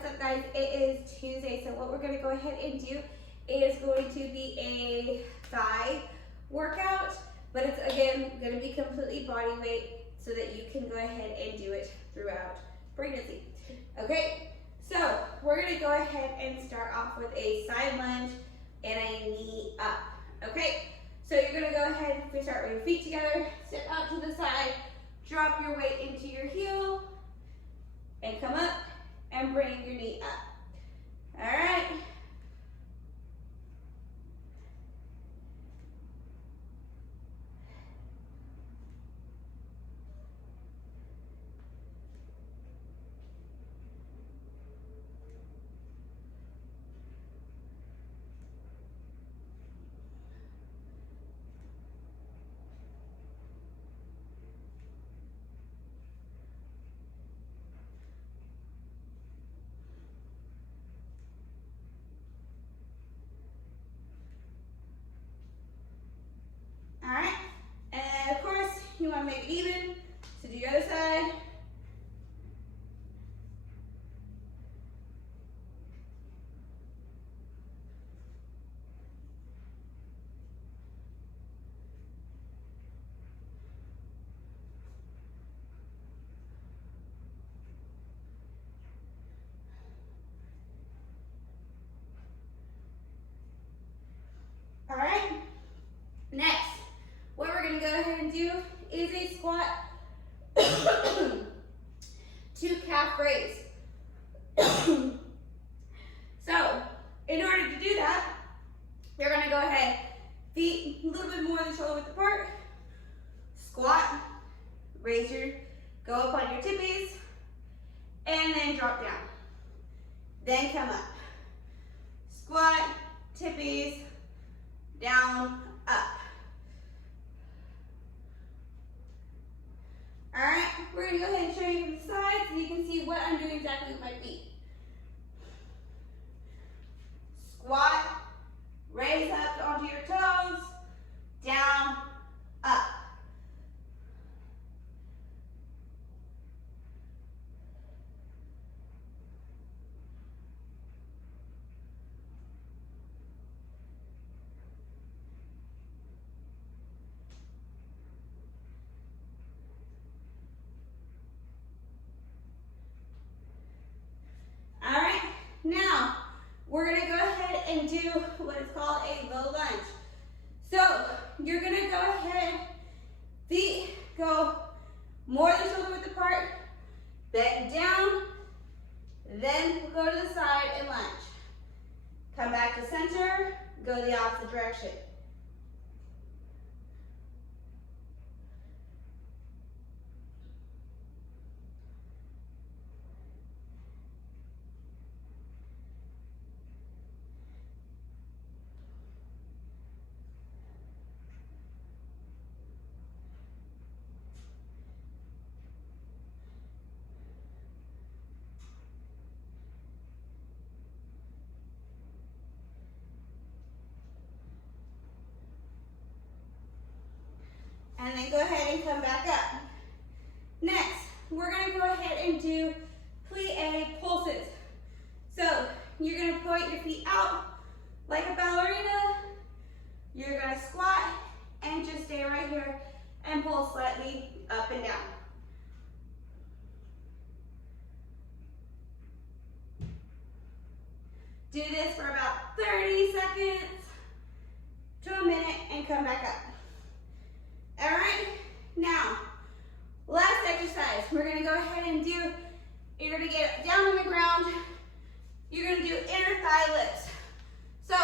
what's up guys? It is Tuesday, so what we're gonna go ahead and do is going to be a thigh workout, but it's again gonna be completely body weight so that you can go ahead and do it throughout pregnancy. Okay, so we're gonna go ahead and start off with a side lunge and a knee up. Okay, so you're gonna go ahead and start with your feet together, step out to the side, drop your weight into your heel, and come up and bring your knee up. All right. All right, and of course, you want to make it even, so do your other side. All right, next, what we're going to go ahead and do is a squat to calf raise. So, in order to do that, you're going to go ahead, feet a little bit more than shoulder width apart, squat, raise your, go up on your tippies, and then drop down. Then come up. Squat, tippies, down, up. All right, we're gonna go ahead and show you from the side so you can see what I'm doing exactly with my feet. Squat, raise up onto your toes, down, up. All right, now we're gonna go ahead and do what is called a low lunge. So you're gonna go ahead, feet go more than shoulder width apart, bend down, then go to the side and lunge. Come back to center, go the opposite direction. And then go ahead and come back up. Next, we're gonna go ahead and do plie pulses. So you're gonna point your feet out like a ballerina. You're gonna squat and just stay right here and pull slightly up and down. Do this for about 30 seconds to a minute and come back up. All right, now, last exercise, we're gonna go ahead and do, you're gonna get down on the ground, you're gonna do inner thigh lifts. So,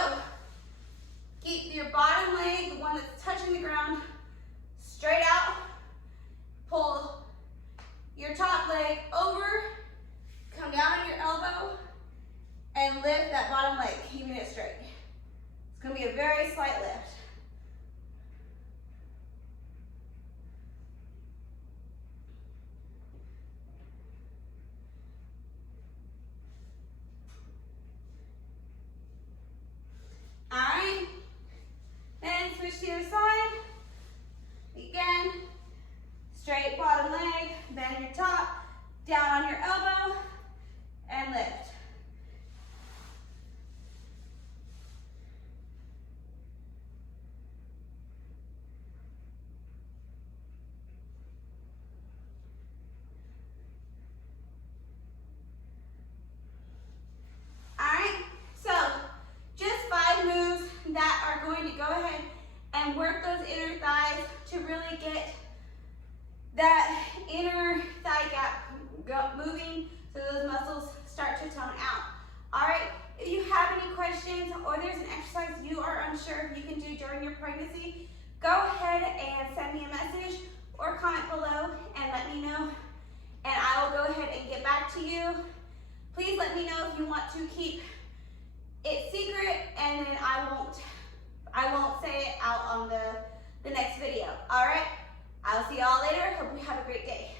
keep your bottom leg, the one that's touching the ground, straight out, pull your top leg over, come down on your elbow, and lift that bottom leg, keeping it straight. It's gonna be a very slight lift. All right, then switch to the other side. Again, straight bottom leg, bend your top, down on your elbow. moving so those muscles start to tone out. All right, if you have any questions or there's an exercise you are unsure if you can do during your pregnancy, go ahead and send me a message or comment below and let me know, and I will go ahead and get back to you. Please let me know if you want to keep it secret, and then I won't say it out on the next video. All right, I'll see y'all later. Hope you have a great day.